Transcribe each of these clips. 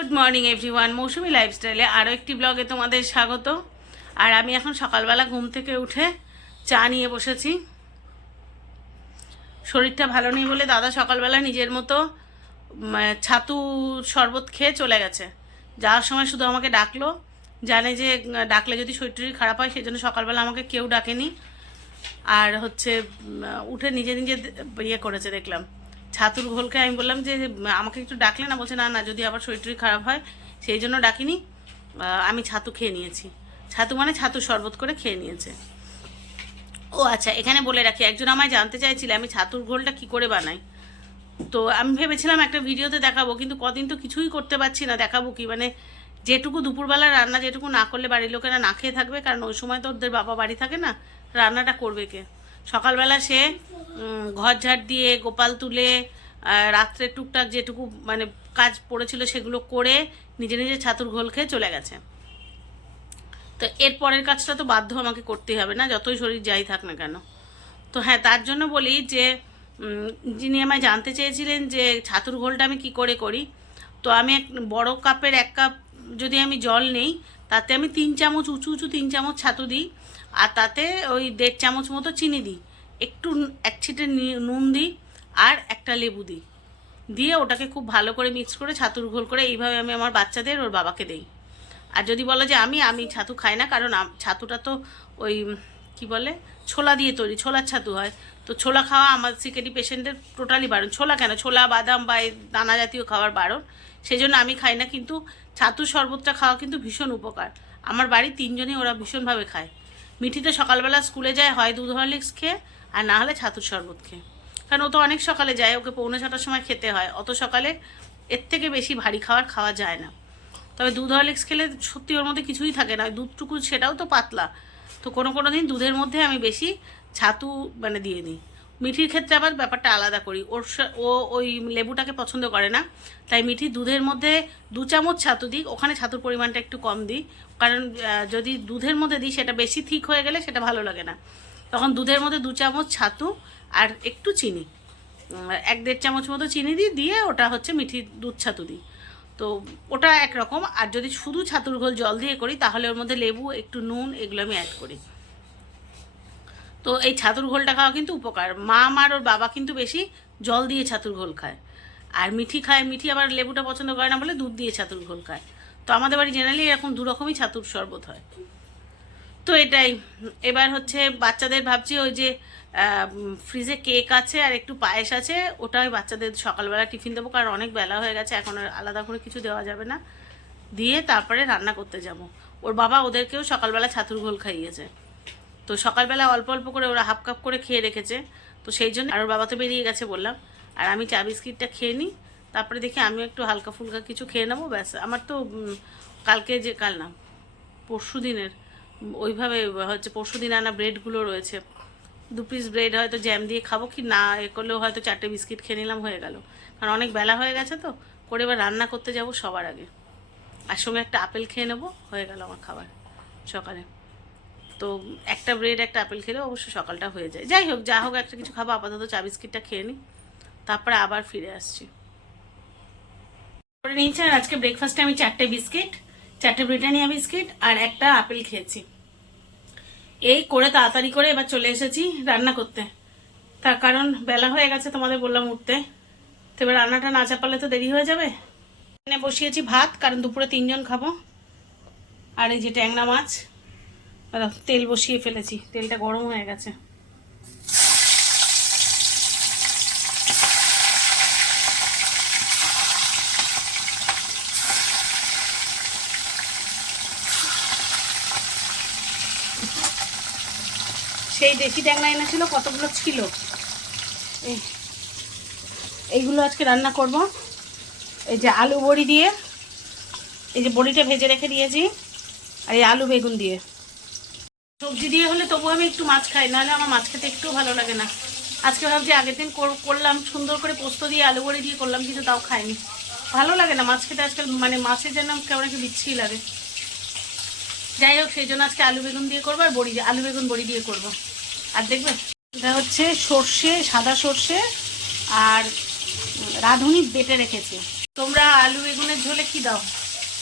Good morning everyone মৌসুমি লাইফস্টাইলে আরও একটি ব্লগে তোমাদের স্বাগত। আর আমি এখন সকালবেলা ঘুম থেকে উঠে চা নিয়ে বসেছি। শরীরটা ভালো নেই বলে দাদা সকালবেলা নিজের মতো ছাতু শরবত খেয়ে চলে গেছে। যাওয়ার সময় শুধু আমাকে ডাকলো। জানে যে, ডাকলে যদি শরীর টরীর খারাপ হয় সেই জন্য সকালবেলা আমাকে কেউ ডাকেনি। আর হচ্ছে উঠে নিজে নিজে ইয়ে করেছে, দেখলাম। ছাতুর ঘোলকে আমি বললাম যে, আমাকে একটু ডাকলে না, বলছে, না না, যদি আবার শরীর খারাপ হয়, সেই জন্য ডাকিনি। আমি ছাতু খেয়ে নিয়েছি। ছাতু মানে ছাতু শরবত করে খেয়ে নিয়েছে। ও আচ্ছা এখানে বলে রাখি, একজন আমায় জানতে চাইছিল, আমি ছাতুর ঘোলটা কি করে বানাই। তো আমি ভেবেছিলাম একটা ভিডিওতে দেখাবো, কিন্তু কদিন তো কিছুই করতে পারছি না, দেখাবো কি? মানে যেটুকু দুপুরবেলা রান্না, যেটুকু না করলে বাড়ির লোকেরা না খেয়ে থাকবে, কারণ ওই সময় তো ওদের বাবা বাড়ি থাকে না, রান্নাটা করবে কে? সকালবেলা সে ঘর ঝাড় দিয়ে গোপাল তুলে রাত্রে টুকটাক যেটুকু মানে কাজ পড়েছিল সেগুলো করে নিজে নিজে ছাতুর ঘোল খেয়ে চলে গেছে। তো এর পরের কাজটা তো বাধ্য আমাকে করতেই হবে না, যতই শরীর যাই থাক না কেন। তো হ্যাঁ তার জন্য বলি যে যিনি আমায় জানতে চেয়েছিলেন যে ছাতুর ঘোলটা আমি কি করে করি, তো আমি এক বড় কাপের এক কাপ যদি আমি জল নেই, তাতে আমি তিন চামচ, উঁচু উঁচু তিন চামচ ছাতু দিই আর তাতে ওই দেড় চামচ মতো চিনি দিই। একটু এক ছিটে নুন দিই আর একটা লেবু দিই। দিয়ে ওটাকে খুব ভালো করে মিক্স করে ছাতুর ঘোল করে এইভাবে আমি আমার বাচ্চাদের ওর বাবাকে দেই। আর যদি বলো যে আমি আমি ছাতু খাই না, কারণ ছাতুটা তো ওই কি বলে, ছোলা দিয়ে তৈরি, ছোলার ছাতু হয়। তো ছোলা খাওয়া আমার সিকেডি পেশেন্টদের টোটালি বারণ। ছোলা কেন? ছোলা, বাদাম বা দানা জাতীয় খাবার বারণ। সেই জন্য আমি খাই না, কিন্তু ছাতু শরবতটা খাওয়া কিন্তু ভীষণ উপকার। আমার বাড়ির তিনজনই ওরা ভীষণভাবে খায়। মিঠি তো সকালবেলা স্কুলে যায়, হয় দুধ হরলিক্স খেয়ে, আর না হলে ছাতুর শরবত খেয়ে। কারণ ও তো অনেক সকালে যায়, ওকে পৌনে ছটার সময় খেতে হয়। অত সকালে এর থেকে বেশি ভারী খাবার খাওয়া যায় না। তবে দুধ হরলিক্স খেলে সত্যি ওর মধ্যে কিছুই থাকে না। দুধটুকু সেটাও তো পাতলা। তো কোনো কোনো দিন দুধের মধ্যে আমি বেশি ছাতু মানে দিয়ে দিই। মিঠির ক্ষেত্রে আবার ব্যাপারটা আলাদা করি। ওর ও ওই লেবুটাকে পছন্দ করে না, তাই মিঠি দুধের মধ্যে দু চামচ ছাতু দিই ওখানে ছাতুর পরিমাণটা একটু কম দিই। কারণ যদি দুধের মধ্যে দিই, সেটা বেশি ঠিক হয়ে গেলে সেটা ভালো লাগে না। তখন দুধের মধ্যে দু চামচ ছাতু আর একটু চিনি। এক দেড় চামচ মতো চিনি দিই, দিয়ে ওটা হচ্ছে মিঠি দুধ ছাতু দিই। তো ওটা একরকম। আর যদি শুধু ছাতুর ঘোল জল দিয়ে করি, তাহলে ওর মধ্যে লেবু, একটু নুন, এগুলো আমি অ্যাড করি। তো এই ছাতুর ঘোলটা খাওয়া কিন্তু উপকার। মা আমার ওর বাবা কিন্তু বেশি জল দিয়ে ছাতুর ঘোল খায়। আর মিঠি খায়, মিঠি আবার লেবুটা পছন্দ করে না বলে দুধ দিয়ে ছাতুর ঘোল খায়। তো আমাদের বাড়ি জেনারেলি এরকম দু রকমই ছাতুর শরবত হয়। তো এটাই। এবার হচ্ছে বাচ্চাদের ভাবছি ওই যে ফ্রিজে কেক আছে আর একটু পায়েস আছে, ওটা ওই বাচ্চাদের সকালবেলা টিফিন দেবো, কারণ অনেক বেলা হয়ে গেছে, এখন আলাদা করে কিছু দেওয়া যাবে না। দিয়ে তারপরে রান্না করতে যাব। ওর বাবা ওদেরকেও সকালবেলা ছাতুর ঘোল খাইয়েছে। তো সকালবেলা অল্প অল্প করে ওরা হাফ কাপ করে খেয়ে রেখেছে। তো সেই জন্য আর ওর বাবা তো বেরিয়ে গেছে বললাম। আর আমি চা বিস্কিটটা খেয়ে নিই, তারপরে দেখি আমিও একটু হালকা ফুলকা কিছু খেয়ে নেব, ব্যাস। আমার তো কালকে যে, কাল না, পরশু দিনের, ওইভাবে হচ্ছে পরশু দিন আনা ব্রেডগুলো রয়েছে। দু পিস ব্রেড হয়তো জ্যাম দিয়ে খাব কি না, এ করলেও হয়তো চারটে বিস্কিট খেয়ে নিলাম, হয়ে গেল। কারণ অনেক বেলা হয়ে গেছে তো, করে এবার রান্না করতে যাব সবার আগে। আর সঙ্গে একটা আপেল খেয়ে নেব, হয়ে গেল আমার খাবার সকালে। তো একটা ব্রেড একটা আপেল খেলে অবশ্য সকালটা হয়ে যায়। যাই হোক, যা হোক, একটা কিছু খাব, আপাতত চা বিস্কিটটা খেয়ে নিই তারপরে আবার ফিরে আসছি। করে নিয়েছি আর আজকে ব্রেকফাস্টে আমি চারটে বিস্কিট, চারটে ব্রিটানিয়া বিস্কিট আর একটা আপেল খেয়েছি। এই করে তাড়াতাড়ি করে এবার চলে এসেছি রান্না করতে। তার কারণ বেলা হয়ে গেছে তোমাদের বললাম উঠতে। তো এবার রান্নাটা না চাপালে তো দেরি হয়ে যাবে। এনে বসিয়েছি ভাত, কারণ দুপুরে তিনজন খাব। আর এই যে ট্যাংরা মাছ তেল বসিয়ে ফেলেছি, তেলটা গরম হয়ে গেছে। সেই দেশি ট্যাংরা এনেছিল, কতগুলো ছিল? এইগুলো আজকে রান্না করব। এই যে আলু বড়ি দিয়ে, এই যে বড়িটা ভেজে রেখে দিয়েছি, আর এই আলু বেগুন দিয়ে। সবজি দিয়ে হলে তবু আমি একটু মাছ খাই, নাহলে আমার মাছ খেতে একটু ভালো লাগে না। আজকে ভাবছি আগের দিন কর- করলাম, সুন্দর করে পোস্ত দিয়ে, আলু বড়ি দিয়ে করলাম, কিন্তু তাও খাইনি। ভালো লাগে না মাছ খেতে আজকাল মানে মাছের যেন কেমন একটু বিচ্ছিরি লাগে। যাই হোক, সেই জন্য আজকে আলু বেগুন দিয়ে করব আর বড়ি আলু বেগুন বড়ি দিয়ে করব। আর দেখবে? এটা হচ্ছে সর্ষে, সাদা সর্ষে আর রাঁধুনি বেটে রেখেছে। তোমরা আলু বেগুনের ঝোলে কি দাও?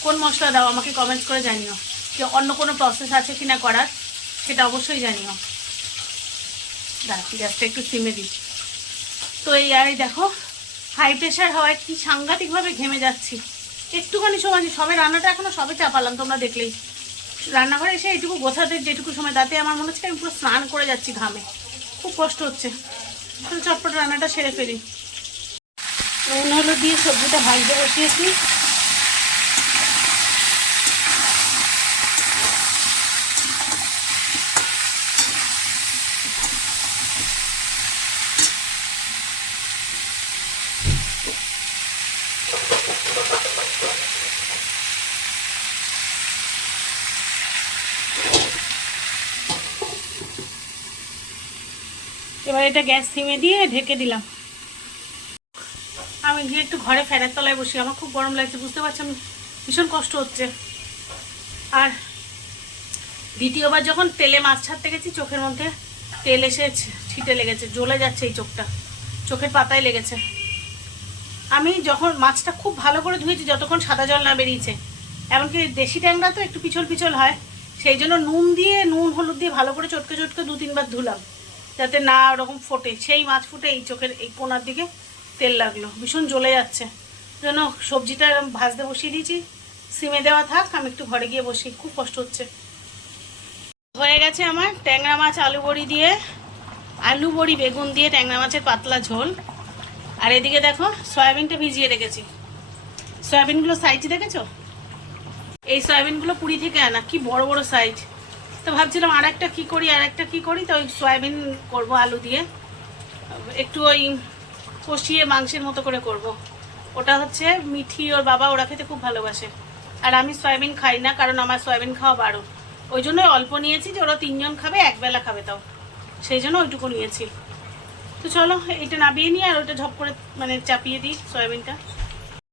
কোন মশলা দাও? আমাকে কমেন্ট করে জানিও। যে অন্য কোনো প্রসেস আছে কিনা করার? সেটা অবশ্যই জানিও। দাঁড়া, গ্যাসটা একটু সিমে দিই। তো এই আর দেখো হাই প্রেশার হওয়ায় কি সাংঘাতিকভাবে ঘেমে যাচ্ছি। একটুখানি সময় সবে রান্নাটা এখনও সবে চাপালাম, তোমরা দেখলেই। রান্নাঘরে এসে এইটুকু গোছাতে, যেটুকু সময়, তাতে আমার মনে হচ্ছে আমি পুরো স্নান করে যাচ্ছি ঘামে। খুব কষ্ট হচ্ছে। চটপট রান্নাটা সেরে ফেলি। নুন হলুদ দিয়ে সবজিটা ভাজতে বসিয়েছি। এটা গ্যাস সিমে দিয়ে ঢেকে দিলাম। আমি গিয়ে একটু ঘরে ফেরার তলায় বসি। আমার খুব গরম লাগছে, বুঝতে পারছি? আমি ভীষণ কষ্ট হচ্ছে। আর দ্বিতীয়বার যখন তেলে মাছ ছাড়তে গেছি, চোখের মধ্যে তেল এসে ছিটে লেগেছে, জ্বলে যাচ্ছে এই চোখটা। চোখের পাতায় লেগেছে। আমি যখন মাছটা খুব ভালো করে ধুয়েছি, যতক্ষণ সাদা জল না বেরিয়েছে, এমনকি দেশি ট্যাংরা তো একটু পিছল পিছল হয়, সেই জন্য নুন দিয়ে, নুন হলুদ দিয়ে ভালো করে চটকে চটকে দু তিনবার ধুলাম। যাতে না ওরকম ফোটে। সেই মাছ ফুটে এই চোখের এই কোনার দিকে তেল লাগল। ভীষণ জ্বলে যাচ্ছে। যেন সবজিটা এরম ভাজতে বসিয়ে দিয়েছি। সিমে দেওয়া থাক, আমি একটু ঘরে গিয়ে বসি। খুব কষ্ট হচ্ছে। হয়ে গেছে আমার ট্যাংরা মাছ, আলু বড়ি দিয়ে। আলু বড়ি, বেগুন দিয়ে, ট্যাংরা মাছের পাতলা ঝোল। আর এদিকে দেখো, সয়াবিনটা ভিজিয়ে রেখেছি। সয়াবিনগুলো সাইজ দেখেছ? এই সয়াবিনগুলো পুরী থেকে আনা। কি বড় বড় সাইজ তো ভাবছিলাম আর একটা কী করি আর একটা কী করি? তো ওই সয়াবিন করব আলু দিয়ে। একটু ওই কষিয়ে মাংসের মতো করে করব। ওটা হচ্ছে মিঠি, ওর বাবা ওরা খেতে খুব ভালোবাসে। আর আমি সয়াবিন খাই না, কারণ আমার সয়াবিন খাওয়া বারো ওই জন্য অল্প নিয়েছি যে ওরা তিনজন খাবে, একবেলা খাবে তাও। সেই জন্য ওইটুকু নিয়েছি। তো চলো এইটা নাবিয়ে নিই আর ওইটা ঝপ করে মানে চাপিয়ে দিই সয়াবিনটা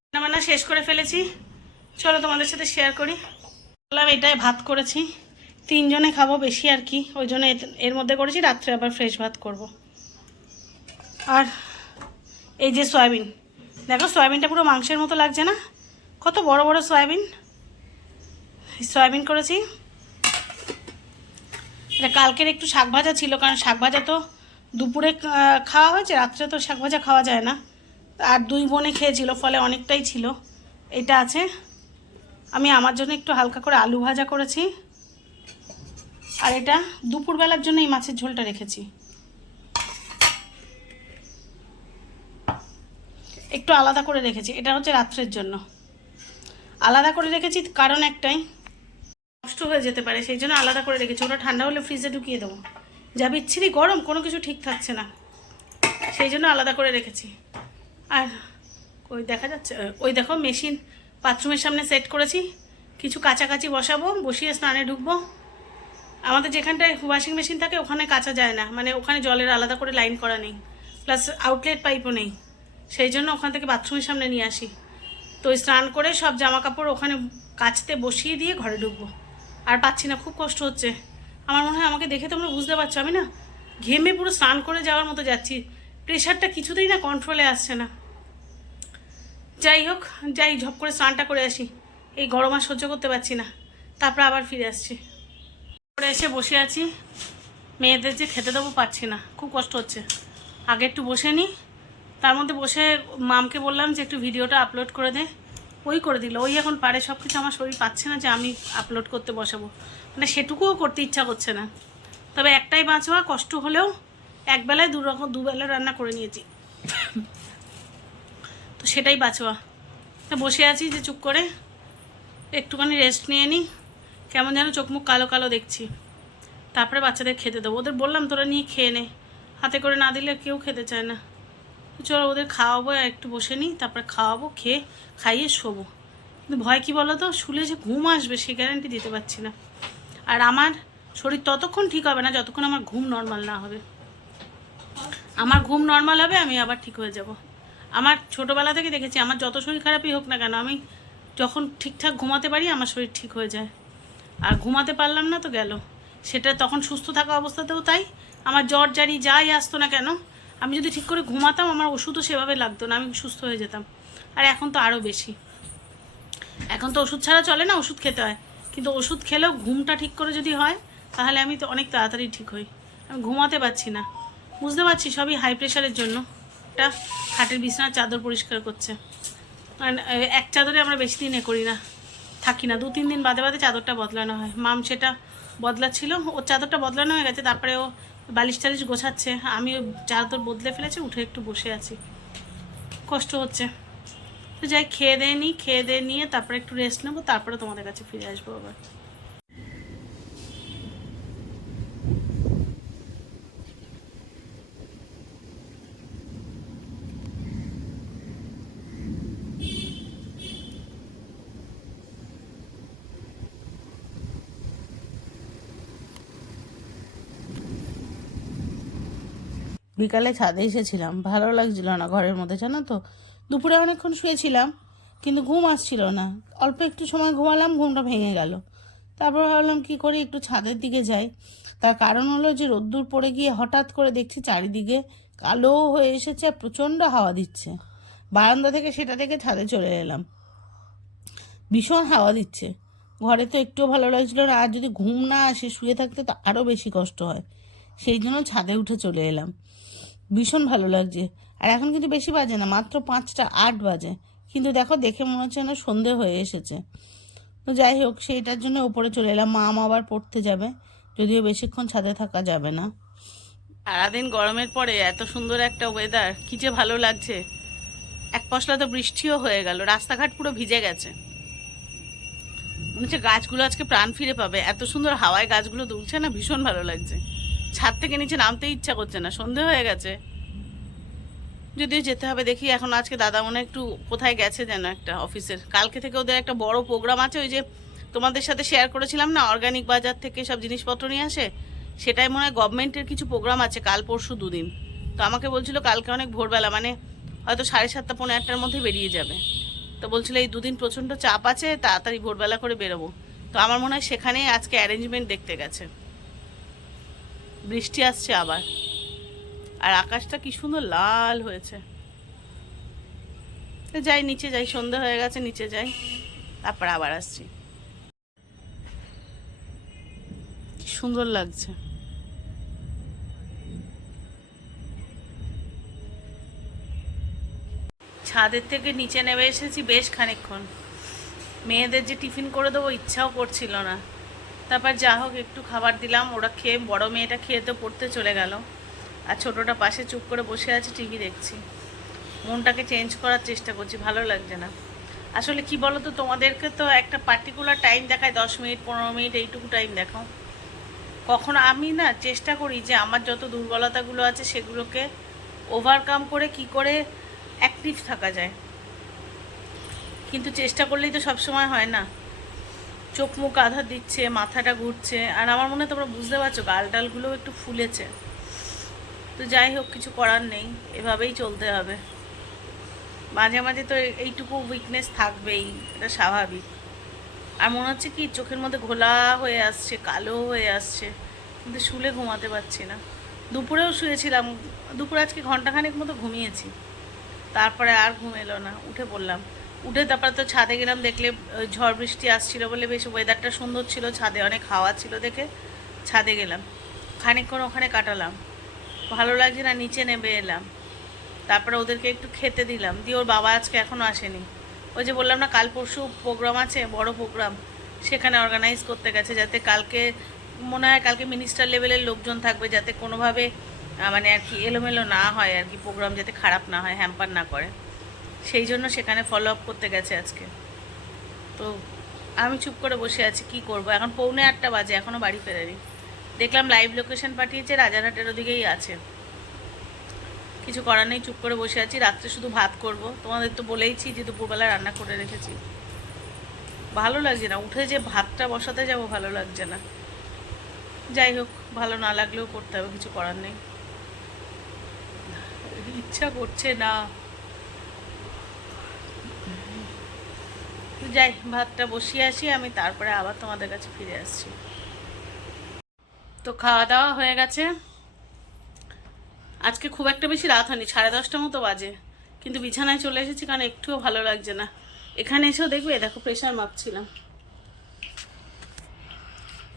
রান্নাবান্না শেষ করে ফেলেছি। চলো তোমাদের সাথে শেয়ার করি। বললাম এটাই ভাত করেছি। তিনজনে খাব বেশি আর কি, ওই জন্য এর- মধ্যে করেছি, রাত্রে আবার ফ্রেশ ভাত করব। আর এই যে সয়াবিন, দেখো সয়াবিনটা পুরো মাংসের মতো লাগছে না? কত বড় বড় সয়াবিন। সয়াবিন করেছি। কালকের একটু শাক ভাজা ছিল, কারণ শাক ভাজা তো দুপুরে খাওয়া হয়েছে, রাত্রে তো শাক ভাজা খাওয়া যায় না। আর দুই বোনে খেয়েছিল, ফলে অনেকটাই ছিল। এটা আছে। আমি আমার জন্য একটু হালকা করে আলু ভাজা করেছি। আর এটা দুপুরবেলার জন্য এই মাছের ঝোলটা রেখেছি। একটু আলাদা করে রেখেছি, এটা হচ্ছে রাত্রের জন্য। আলাদা করে রেখেছি, কারণ একটাই, নষ্ট হয়ে যেতে পারে, সেই জন্য আলাদা করে রেখেছি। ওটা ঠান্ডা হলে ফ্রিজে ঢুকিয়ে দেবো। যা বিচ্ছিরি গরম, কোনো কিছু ঠিক থাকছে না। সেই জন্য আলাদা করে রেখেছি। আর ওই দেখা যাচ্ছে, ওই দেখো মেশিন, বাথরুমের সামনে সেট করেছি। কিছু কাছাকাছি বসাবো, বসিয়ে স্নানে ঢুকবো। আমাদের যেখানটায় ওয়াশিং মেশিন থাকে, ওখানে কাচা যায় না। মানে ওখানে জলের আলাদা করে লাইন করা নেই। প্লাস আউটলেট পাইপও নেই। সেই জন্য ওখান থেকে বাথরুমের সামনে নিয়ে আসি। তো স্নান করে সব জামা কাপড় ওখানে কাচতে বসিয়ে দিয়ে ঘরে ঢুকবো। আর পাচ্ছি না, খুব কষ্ট হচ্ছে। আমার মনে হয় আমাকে দেখে তোমরা বুঝতে পারছ, আমি না ঘেমে পুরো স্নান করে যাওয়ার মতো যাচ্ছি। প্রেশারটা কিছুতেই না কন্ট্রোলে আসছে না। যাই হোক, যাই, ঝপ করে স্নানটা করে আসি। এই গরম আর সহ্য করতে পারছি না। তারপরে আবার ফিরে আসছি। করে এসে বসে আছি। মেয়েদের যে খেতে দেবো পাচ্ছি না, খুব কষ্ট হচ্ছে। আগে একটু বসে নিই তার মধ্যে বসে মামকে বললাম যে একটু ভিডিওটা আপলোড করে দে। ওই করে দিল, ওই এখন পারে সব কিছু আমার শরীর পাচ্ছে না যে আমি আপলোড করতে বসাবো। মানে সেটুকুও করতে ইচ্ছা করছে না। তবে একটাই বাঁচোয়া কষ্ট হলেও একবেলায় দু রকম, দুবেলা রান্না করে নিয়েছি। তো সেটাই বাঁচোয়া বসে আছি যে চুপ করে, একটুখানি রেস্ট নিয়ে নিই কেমন যেন চোখ মুখ কালো কালো দেখছি। তারপরে বাচ্চাদের খেতে দেবো। ওদের বললাম, তোরা নিয়ে খেয়ে নে। হাতে করে না দিলে কেউ খেতে চায় না। চলো ওদের খাওয়াবো একটু বসে নিই, তারপরে খাওয়াবো, খেয়ে খাইয়ে শোবো। কিন্তু ভয় কী বলো তো শুলে যে ঘুম আসবে, সে গ্যারান্টি দিতে পারছি না। আর আমার শরীর ততক্ষণ ঠিক হবে না যতক্ষণ আমার ঘুম নর্মাল না হবে। আমার ঘুম নর্মাল হবে, আমি আবার ঠিক হয়ে যাব। আমার ছোটোবেলা থেকে দেখেছি, আমার যত শরীর খারাপই হোক না কেন, আমি যখন ঠিকঠাক ঘুমাতে পারি, আমার শরীর ঠিক হয়ে যায়। আর ঘুমাতে পারলাম না তো গেল। সেটা তখন সুস্থ থাকা অবস্থাতেও তাই। আমার জ্বর জারি যাই আসতো না কেন, আমি যদি ঠিক করে ঘুমাতাম, আমার ওষুধও সেভাবে লাগতো না, আমি সুস্থ হয়ে যেতাম। আর এখন তো আরও বেশি। এখন তো ওষুধ ছাড়া চলে না, ওষুধ খেতে হয়। কিন্তু ওষুধ খেলেও ঘুমটা ঠিক করে যদি হয়, তাহলে আমি তো অনেক তাড়াতাড়ি ঠিক হই। আমি ঘুমাতে পারছি না। বুঝতে পারছি সবই হাই প্রেশারের জন্য। একটা খাটের বিছানার চাদর পরিষ্কার করছে। এক চাদরে আমরা বেশি দিন এ করি না। থাকি না। দু তিন দিন বাদে বাদে চাদরটা বদলানো হয়। মাম সেটা বদলাচ্ছিল। ওর চাদরটা বদলানো হয়ে গেছে, তারপরে ও বালিশ টালিশ গোছাচ্ছে। আমি চাদর বদলে ফেলেছি, উঠে একটু বসে আছি। কষ্ট হচ্ছে। তো যাই, খেয়ে দিয়ে নিই খেয়ে দেয়ে নিয়ে তারপরে একটু রেস্ট নেব, তারপরে তোমাদের কাছে ফিরে আসব আবার। বিকালে ছাদে এসেছিলাম। ভালো লাগছিল না ঘরের মধ্যে, জানো তো? দুপুরে অনেকক্ষণ শুয়েছিলাম, কিন্তু ঘুম আসছিল না। অল্প একটু সময় ঘুমালাম, ঘুমটা ভেঙে গেল। তারপর ভাবলাম, কি করি, একটু ছাদের দিকে যাই। তার কারণ হলো যে রোদ্দুর পড়ে গিয়ে হঠাৎ করে দেখছি চারিদিকে কালো হয়ে এসেছে আর প্রচণ্ড হাওয়া দিচ্ছে। বারান্দা থেকে সেটা থেকে ছাদে চলে এলাম। ভীষণ হাওয়া দিচ্ছে। ঘরে তো একটুও ভালো লাগছিল না, আর যদি ঘুম না আসে, শুয়ে থাকতে তো আরও বেশি কষ্ট হয়। সেই জন্য ছাদে উঠে চলে এলাম। ভীষণ ভালো লাগছে। আর এখন কিন্তু বেশি বাজে না, মাত্র পাঁচটা আট বাজে। কিন্তু দেখো, দেখে মনে হচ্ছে না সন্ধে হয়ে এসেছে। তো যাই হোক, সেইটার জন্য ওপরে চলে এলাম। মা আবার পড়তে যাবে, যদিও বেশিক্ষণ ছাদে থাকা যাবে না। সারাদিন গরমের পরে এত সুন্দর একটা ওয়েদার কি যে ভালো লাগছে। এক পশলা তো বৃষ্টিও হয়ে গেল, রাস্তাঘাট পুরো ভিজে গেছে। মনে হচ্ছে গাছগুলো আজকে প্রাণ ফিরে পাবে। এত সুন্দর হাওয়ায় গাছগুলো দুলছে না, ভীষণ ভালো লাগছে। ছাদ থেকে নিচে নামতে ইচ্ছা করছে না, সন্ধে হয়ে গেছে। যদিও যেতে হবে, দেখি এখন আজকে দাদা মনে একটু কোথায় গেছে যেন একটা অফিসের। কালকে থেকে ওদের একটা বড় প্রোগ্রাম আছে, ওই যে তোমাদের সাথে শেয়ার করেছিলাম না অর্গানিক বাজার থেকে সব জিনিসপত্র নিয়ে আসে? সেটাই মনে হয় গভর্নমেন্টের কিছু প্রোগ্রাম আছে, কাল পরশু দুদিন। তো আমাকে বলছিল কালকে অনেক ভোরবেলা মানে হয়তো সাড়ে সাতটা পনেরো আটটার মধ্যে বেরিয়ে যাবে। তো বলছিল এই দুদিন প্রচণ্ড চাপ আছে, তাড়াতাড়ি ভোরবেলা করে বেরোবো। তো আমার মনে হয় সেখানেই আজকে অ্যারেঞ্জমেন্ট দেখতে গেছে। বৃষ্টি আসছে আবার। আর আকাশটা কি সুন্দর লাল হয়েছে। যাই, নিচে যাই সন্ধ্যা হয়ে গেছে, নিচে যাই, তারপর আবার আসছি। কি সুন্দর লাগছে। ছাদের থেকে নিচে নেমে এসেছি বেশ খানিকক্ষণ। মেয়েদের যে টিফিন করে দেবো ইচ্ছাও করছিল না। তারপর যা হোক, একটু খাবার দিলাম। ওরা খেয়ে, বড় মেয়েটা খেয়ে তো পড়তে চলে গেল। আর ছোটোটা পাশে চুপ করে বসে আছে, টিভি দেখছি। মনটাকে চেঞ্জ করার চেষ্টা করছি, ভালো লাগছে না। আসলে কি বলো তো তোমাদেরকে তো একটা পার্টিকুলার টাইম দেখায়, দশ মিনিট, পনেরো মিনিট, এইটুকু টাইম দেখাও কখনো আমি না চেষ্টা করি যে, আমার যত দুর্বলতাগুলো আছে, সেগুলোকে ওভারকাম করে কি করে অ্যাক্টিভ থাকা যায়। কিন্তু চেষ্টা করলেই তো সবসময় হয় না। চোখ মুখ আধা দিচ্ছে, মাথাটা ঘুরছে, আর আমার মনে হয় তোমরা বুঝতে পারছ গাল ডালগুলো একটু ফুলেছে। তো যাই হোক, কিছু করার নেই, এভাবেই চলতে হবে। মাঝে মাঝে তো এইটুকু উইকনেস থাকবেই, এটা স্বাভাবিক। আর মনে হচ্ছে কি, চোখের মধ্যে ঘোলা হয়ে আসছে, কালো হয়ে আসছে, কিন্তু শুলে ঘুমাতে পারছি না। দুপুরেও শুয়েছিলাম, দুপুরে আজকে ঘন্টাখানেক মতো ঘুমিয়েছি। তারপরে আর ঘুম এলো না, উঠে পড়লাম। উঠে তারপরে তো ছাদে গেলাম, দেখলে ঝড় বৃষ্টি আসছিল বলে বেশ ওয়েদারটা সুন্দর ছিল, ছাদে অনেক হাওয়া ছিল দেখে ছাদে গেলাম। খানিকক্ষণ ওখানে কাটালাম। ভালো লাগছে না, নিচে নেমে এলাম। তারপরে ওদেরকে একটু খেতে দিলাম। দিয়ে ওর বাবা আজকে এখনও আসেনি। ওই যে বললাম না, কাল পরশু প্রোগ্রাম আছে, বড় প্রোগ্রাম সেখানে অর্গানাইজ করতে গেছে যাতে কালকে, মনে হয় কালকে মিনিস্টার লেভেলের লোকজন থাকবে যাতে কোনোভাবে মানে আর কি এলোমেলো না হয় আর কি প্রোগ্রাম যাতে খারাপ না হয় হ্যাম্পার না করে। সেই জন্য সেখানে ফলো আপ করতে গেছে আজকে। তো আমি চুপ করে বসে আছি, কি করব? এখন পৌনে আটটা বাজে এখনও বাড়ি ফেরেনি। দেখলাম লাইভ লোকেশন পাঠিয়েছে, রাজারহাটের ওদিকেই আছে। কিছু করার নেই, চুপ করে বসে আছি। রাত্রে শুধু ভাত করব। তোমাদের তো বলেইছি যে দুপুরবেলা রান্না করে রেখেছি। ভালো লাগছে না, উঠে যে ভাতটা বসাতে যাব ভালো লাগছে না। যাই হোক, ভালো না লাগলেও করতে হবে, কিছু করার নেই। ইচ্ছা করছে না। যাই, ভাতটা বসিয়ে আসি, আমি তারপরে আবার তোমাদের কাছে ফিরে আসছি। তো খাওয়া দাওয়া হয়ে গেছে। আজকে খুব একটা বেশি রাত হয়নি, সাড়ে দশটা মতো বাজে। কিন্তু বিছানায় চলে এসেছি কারণ একটুও ভালো লাগছে না। এখানে এসেও দেখবে দেখো প্রেশার মাপছিলাম।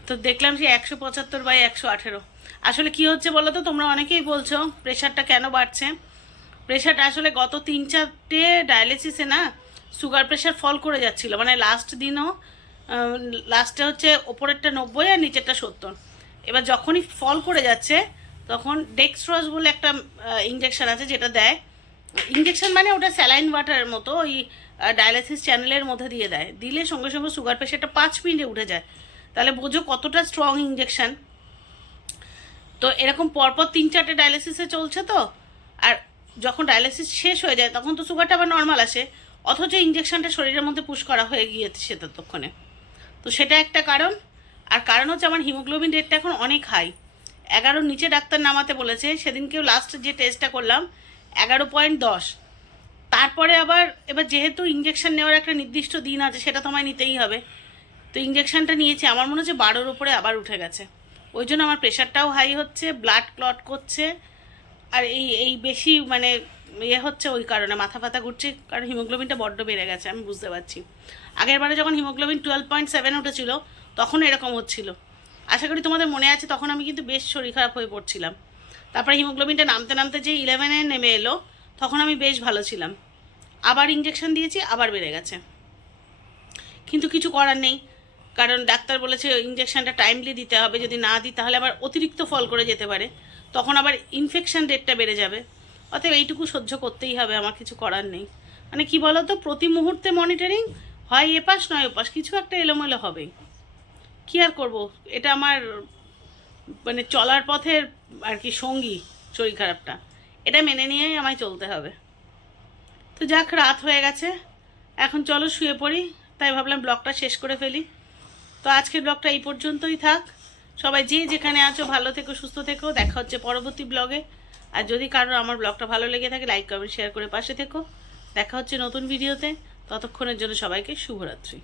তো দেখলাম যে একশো পঁচাত্তর বাই একশো আঠেরো। আসলে কি হচ্ছে বলো তো, তোমরা অনেকেই বলছো প্রেশারটা কেন বাড়ছে? প্রেশারটা আসলে গত তিন চারটে ডায়ালিসিসে না সুগার প্রেশার ফল করে যাচ্ছিল। মানে লাস্ট দিনও লাস্টে হচ্ছে ওপরেরটা নব্বই আর নিচেরটা সত্তর। এবার যখনই ফল করে যাচ্ছে, তখন ডেক্সট্রস বলে একটা ইঞ্জেকশন আছে যেটা দেয়। ইঞ্জেকশন মানে ওটা স্যালাইন ওয়াটারের মতো, ওই ডায়ালিসিস চ্যানেলের মধ্যে দিয়ে দেয়। দিলে সঙ্গে সঙ্গে সুগার প্রেশারটা পাঁচ মিনিটে উঠে যায়। তাহলে বোঝো কতটা স্ট্রং ইঞ্জেকশন তো এরকম পরপর তিন চারটে ডায়ালিসিসে চলছে তো, আর যখন ডায়ালিসিস শেষ হয়ে যায়, তখন তো সুগারটা আবার নর্মাল আসে। অথচ ইঞ্জেকশনটা শরীরের মধ্যে পুশ করা হয়ে গিয়েছে সে ততক্ষণে। তো সেটা একটা কারণ। আর কারণ হচ্ছে আমার হিমোগ্লোবিন রেটটা এখন অনেক হাই এগারোর নিচে ডাক্তার নামাতে বলেছে সেদিনকেও লাস্ট যে টেস্টটা করলাম, এগারো পয়েন্ট দশ। তারপরে আবার, এবার যেহেতু ইঞ্জেকশন নেওয়ার একটা নির্দিষ্ট দিন আছে, সেটা তোমায় নিতেই হবে। তো ইঞ্জেকশনটা নিয়েছি, আমার মনে হচ্ছে বারোর উপরে আবার উঠে গেছে। ওই জন্য আমার প্রেশারটাও হাই হচ্ছে ব্লাড ক্লট করছে। আর এই এই বেশি মানে ইয়ে হচ্ছে ওই কারণে, মাথা ফাতা ঘুরছে, কারণ হিমোগ্লোবিনটা বড্ড বেড়ে গেছে, আমি বুঝতে পারছি। আগের বারে যখন হিমোগ্লোবিন টুয়েলভ পয়েন্ট সেভেন উঠেছিল, তখন এরকম হচ্ছিল। আশা করি তোমাদের মনে আছে, তখন আমি কিন্তু বেশ শরীর খারাপ হয়ে পড়ছিলাম। তারপরে হিমোগ্লোবিনটা নামতে নামতে যে ইলেভেনে নেমে এলো, তখন আমি বেশ ভালো ছিলাম। আবার ইঞ্জেকশন দিয়েছি, আবার বেড়ে গেছে। কিন্তু কিছু করার নেই, কারণ ডাক্তার বলেছে ইঞ্জেকশনটা টাইমলি দিতে হবে, যদি না দিই তাহলে আবার অতিরিক্ত ফল করে যেতে পারে। তখন আবার ইনফেকশন রেটটা বেড়ে যাবে। অতএব এইটুকু সহ্য করতেই হবে, আমার কিছু করার নেই। মানে কি বলতো, প্রতি মুহূর্তে মনিটরিং হয় এপাশ, নয় ওপাশ কিছু একটা এলোমেলো হবেই কি আর করব? এটা আমার মানে চলার পথের আর কি সঙ্গী শরীর খারাপটা। এটা মেনে নিয়েই আমায় চলতে হবে। তো যাক, রাত হয়ে গেছে। এখন চলো শুয়ে পড়ি। তাই ভাবলাম ব্লগটা শেষ করে ফেলি। তো আজকের ব্লগটা এই পর্যন্তই থাক। সবাই যে যেখানে আছো, ভালো থেকো, সুস্থ থেকো। দেখা হচ্ছে পরবর্তী ব্লগে। আর যদি কারোর আমার ব্লগটা ভালো লেগে থাকে লাইক কমেন্ট শেয়ার করে পাশে থেকো। দেখা হচ্ছে নতুন ভিডিওতে ততক্ষণের জন্য সবাইকে শুভরাত্রি।